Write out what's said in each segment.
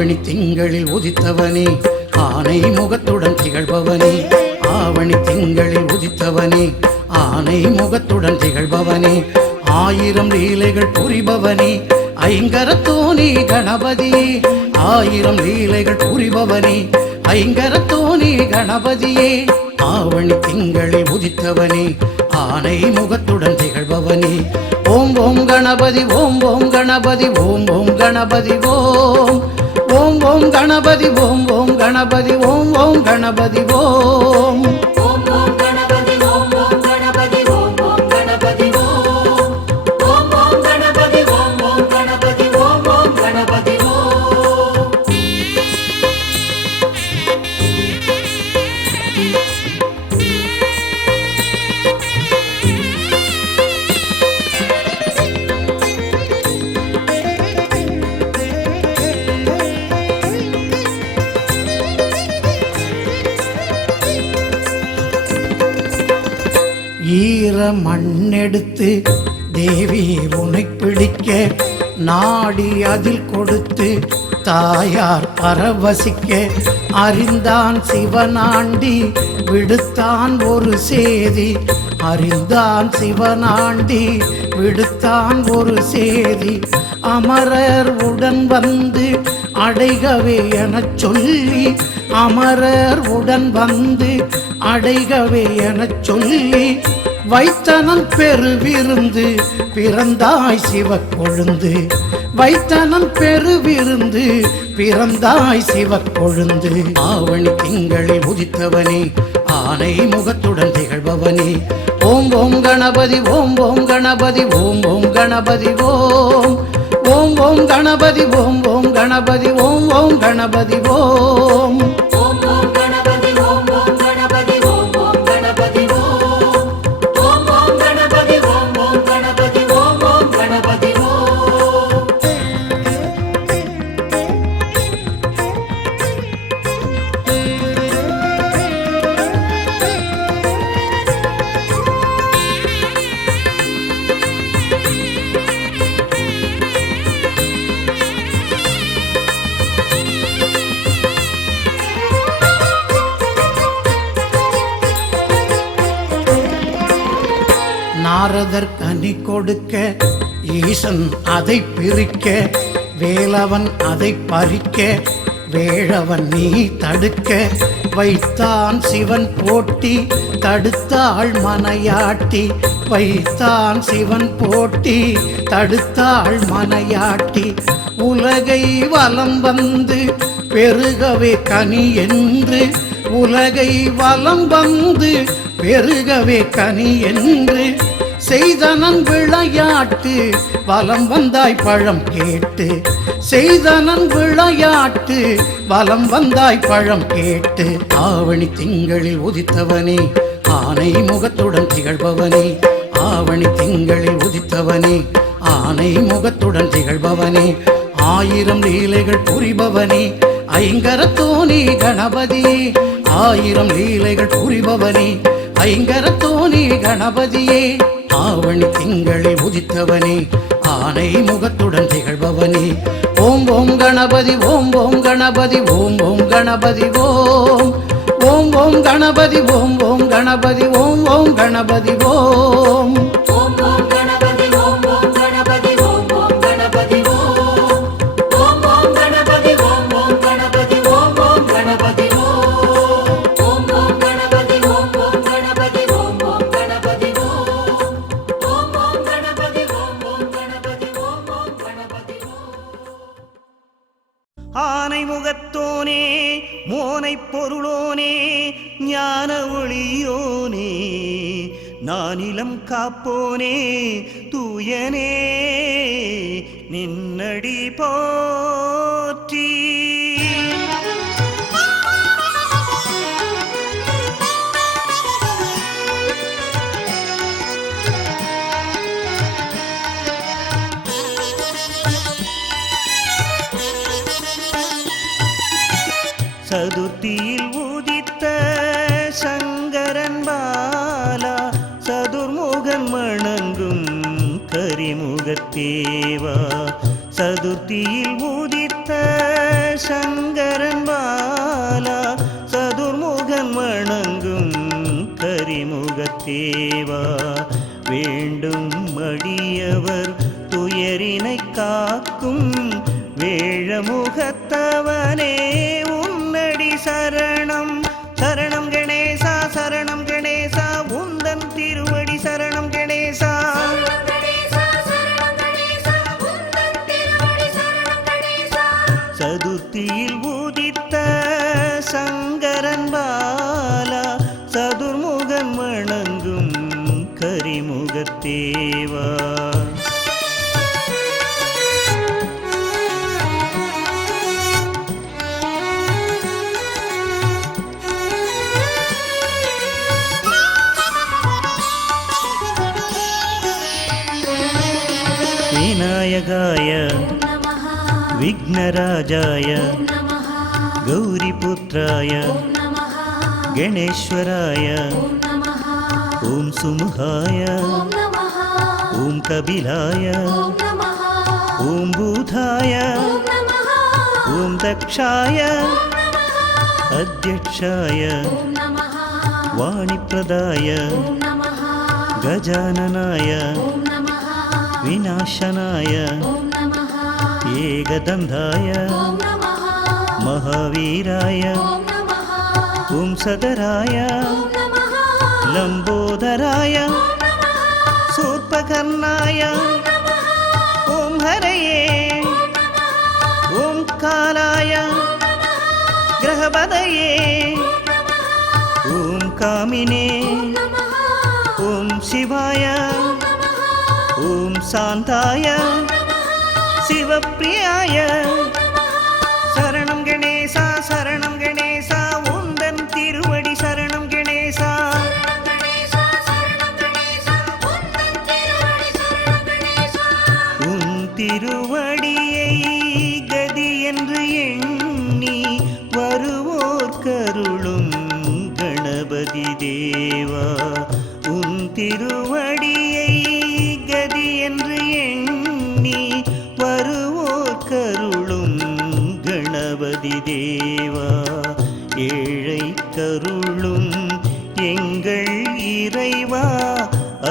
ஆவணி திங்களில் உதித்தவனே ஆனை முகத்துடன் திகழ்பவனே ஆவணி திங்களில் உதித்தவனே ஆனை முகத்துடன் திகழ்பவனே ஆயிரம் லீலைகள் புரிபவனே ஐங்கரத்தோனே கணபதியே ஆயிரம் லீலைகள் புரிபவனே ஐங்கரத்தோனே கணபதியே ஆவணி திங்களில் உதித்தவனே ஆனை முகத்துடன் திகழ்பவனே ஓம் ஓம் கணபதி ஓம் ஓம் கணபதி ஓம் ஓம் கணபதி ஓம் ஓம் ஓம் கணபதி ஓம் ஓம் கணபதி ஓம் ஓம் கணபதி ஓம் ஈர மண்ணெடுத்து தேவி உனை பிடிக்க நாடி அதில் கொடுத்து தாயார் பரவசிக்க அறிந்தான் சிவனாண்டி விடுத்தான் ஒரு சேதி அறிந்தான் சிவனாண்டி விடுத்தான் ஒரு சேதி அமரர் உடன் வந்து அடைகவே எனச் சொல்லி அமரர் உடன் வந்து அடைகவே எனச் சொல்லி வைத்தனன் பெருவிருந்து பிறந்தாய் சிவக்கொழுந்து வைத்தனன் பெருவிருந்து பிறந்தாய் சிவக்கொழுந்து ஆவணி திங்களில் உதித்தவனே ஆனை முகத்துடன் திகழ்பவனே ஓம் ஓம் கணபதி ஓம் ஓம் கணபதி ஓம் ஓம் கணபதி ஓம் ஓம் ஓம் கணபதி ஓம் ஓம் கணபதி ஓம் ஓம் கணபதி ஓம் நாரதர் கனி கொடுக்க ஈசன் அதை பிரிக்க வேலவன் அதை பறிக்க வேழவன் நீ தடுக்க வைத்தான் சிவன் போட்டி தடுத்தாள் மனையாட்டி வைத்தான் சிவன் போட்டி தடுத்தாள் மனையாட்டி உலகை வலம் வந்து பெருகவே கனி என்று உலகை வலம் வந்து பெருகவே கனி என்று செய்தனன் விளையாட்டு வலம் வந்தாய் பழம் கேட்டு செய்தனன் விளையாட்டு வலம் வந்தாய் பழம் கேட்டு ஆவணி திங்களில் உதித்தவனே ஆனை முகத்துடன் திகழ்பவனே ஆவணி திங்களில் உதித்தவனே ஆனை முகத்துடன் திகழ்பவனே ஆயிரம் லீலைகள் புரிபவனே ஐங்கரத்தோனே கணபதியே ஆயிரம் லீலைகள் புரிபவனே ஐங்கரத்தோனே கணபதியே ஆவணி திங்களில் உதித்தவனே ஆனை முகத்துடன் திகழ்பவனே ஓம் ஓம் கணபதி ஓம் ஓம் கணபதி ஓம் ஓம் கணபதி ஓம் ஓம் ஓம் கணபதி ஓம் ஓம் கணபதி ஓம் ஓம் கணபதி ஓம் ஆனை முகத்தோனே மோனை பொருளோனே ஞான ஒளியோனே நானிலம் காப்போனே தூயனே நின்னடி போற்றி சதுர்த்தியில் உதித்த சங்கரன் பாலா சதுர்முகன் மணங்கும் கரிமுகத்தேவா சதுர்த்தியில் உதித்த அடியவர் துயரினை காக்கும் வேழமுகத்தவனே உன்னடி சரணம். சரணம் கணேசா சரணம் கணேசா உந்தன் திருவடி சரணம் கணேசா. சதுர்த்தியில் உதித்த சங்கரன் பாலா சதுர்முகன் வணங்கும் கரிமுகத்தேவா. விநாயகாய விக்னராஜாய கௌரிபுத்ராய கணேஸ்வராய ஓம் சுமுகாய ஓம் கபிலாய ஓம் பூதாய ஓம் தக்ஷாய அத்யக்ஷாய வாணிப்ரதாய கஜானனாய விநாசனாய ஏகதந்தாய மகாவீராய ஓம் சதராய லம்போதராய சூர்பகர்ணாய ஓம் ஹரயே ஓம் காலாய கிரகபதயே ஓம் காமினே ஓம் சிவாய ஓம் சாந்தாய சிவப்பிரியாய. சரணம் கணேசா சரணம் கணேசா உந்தன் திருவடி சரணம் கணேசா. உன் திருவடியை கதி என்று எண்ணி வருவோர் கருளும் கணபதி தேவா. உன் திருவடியை கதி என்று எண்ணி வருவோர் கருளும் கணபதி தேவா. ஏழை கருளும் எங்கள் இறைவா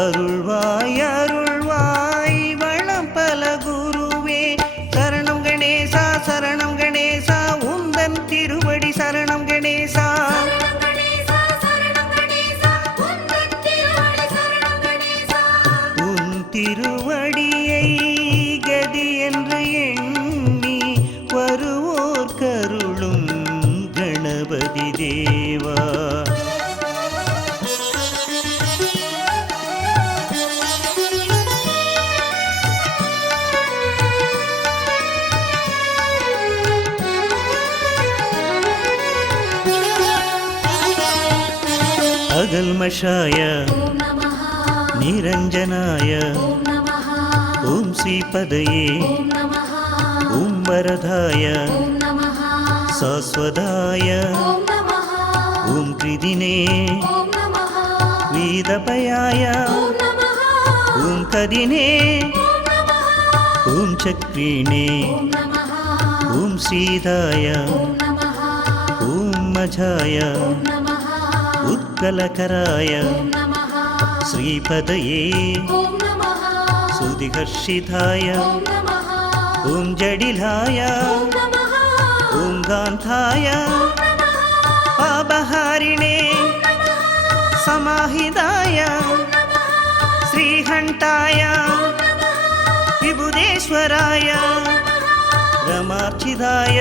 அருள்வாய் அருள்வாய் வளம் பல குருவே. சரணம் கணேசா சரணம் கணேசா உந்தன் திருவடி சரணம் கணேசா. உன் திருவடியை கதி என்று எண்ணி வருவோர் கருளும் கணபதி தேவா. அகல்மஷாய நிரஞ்சனாய ஓம் ஸ்ரீபதயே ஓம் வரதாய சாஸ்வதாய ஓம் கிருதினே வீதபயாய ஓம் கதினே ஓம் சக்ரிணே ஓம் ஸ்ரீதாய ஓம் மஜாய உத்கலகராய ஸ்ரீபதயே சுதிகர்ஷிதாய ஓம் ஜடிலாய ஓம் காந்தாய பாபஹாரிணே சமாஹிதாய ஸ்ரீகண்டாய விபுதேஸ்வராய ரமார்ச்சிதாய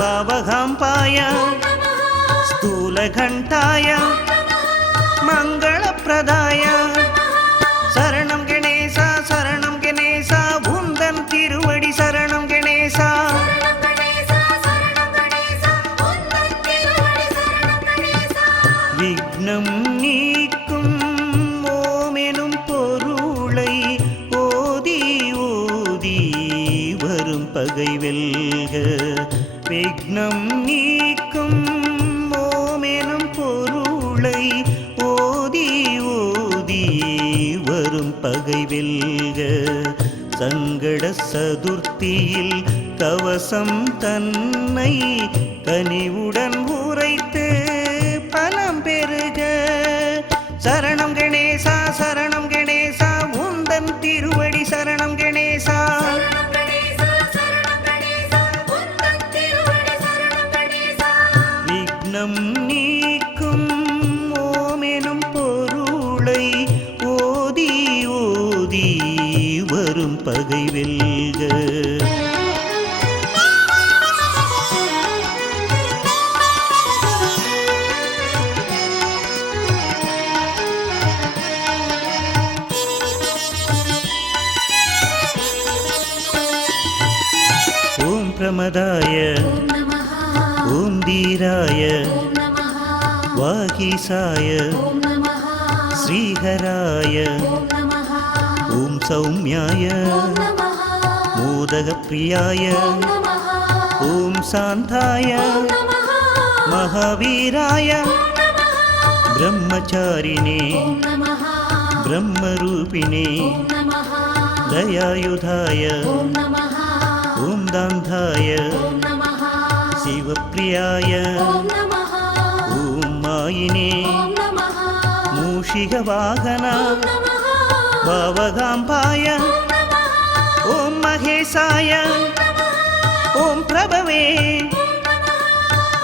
பாவகாம்பாய ஸ்தூலகண்டாய மங்களப்பிரதாய. சரணம் கணேசா சரணம் கணேசா உந்தன் திருவடி சரணம் கணேசா. விக்னம் நீக்கும் ஓமெனும் பொருளை ஓதி ஓதி வரும் பகை வெல்க. விக்னம் நீக்கும் ஓமெனும் பொருளை ஓதி ஓதி வரும் பகை வெல்க. சங்கட சதுர்த்தியில் கவசம் தன்னை கனிவுடன் உரைத்து பலம் பெறுக. சரணம் கணேசா சரணம் கணேசா பகை வெல்க. ஓம் பிரமதாய ஓம் தீராய வாகீசாய ஸ்ரீஹராய ஓம் சௌமியாய மோதகப்பிரியாய ஓம் சாந்தாய மகாவீராய பிரம்மச்சாரிணே பிரம்மரூபிணே தயாயுதாய ஓம் தாந்தாய சிவப்பிரியாய ஓம் மாயினே மூஷிக வாகனா பாவகாம்பாய ஓம் மகேசாய ஓம் பிரபவே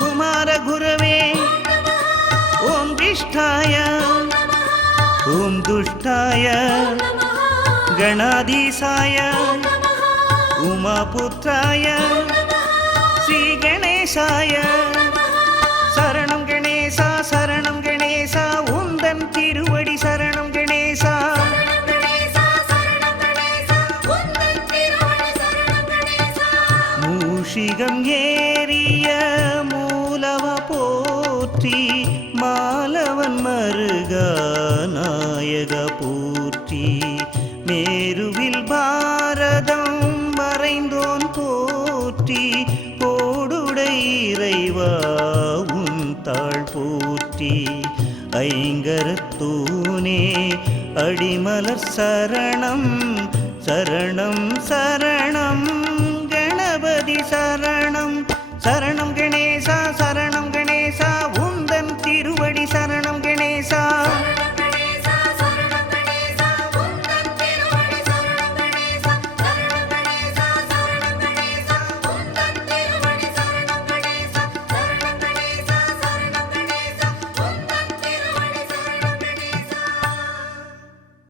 குமார குரவே ஓம் விஷ்டாய ஓம் துஷ்டாய கணாதீசாய உமாபுத்ராய ஸ்ரீ கணேசாய சரணம் கணேசா சரணம் கணேசா உந்தன் திருவடி சரணம் கணேசா. மூஷிகம் ஏறிய மூலவ போற்றி மாலவன் மருகா நாயக போற்றி மேருவில் பாரதம் மறைந்தோன் போற்றி கோடுடை இறைவா உன் தாழ் போற்றி ஐங்கரத்தூனே அடிமலர் சரணம் சரணம் சரணம் கணபதி சரணம் சரணம்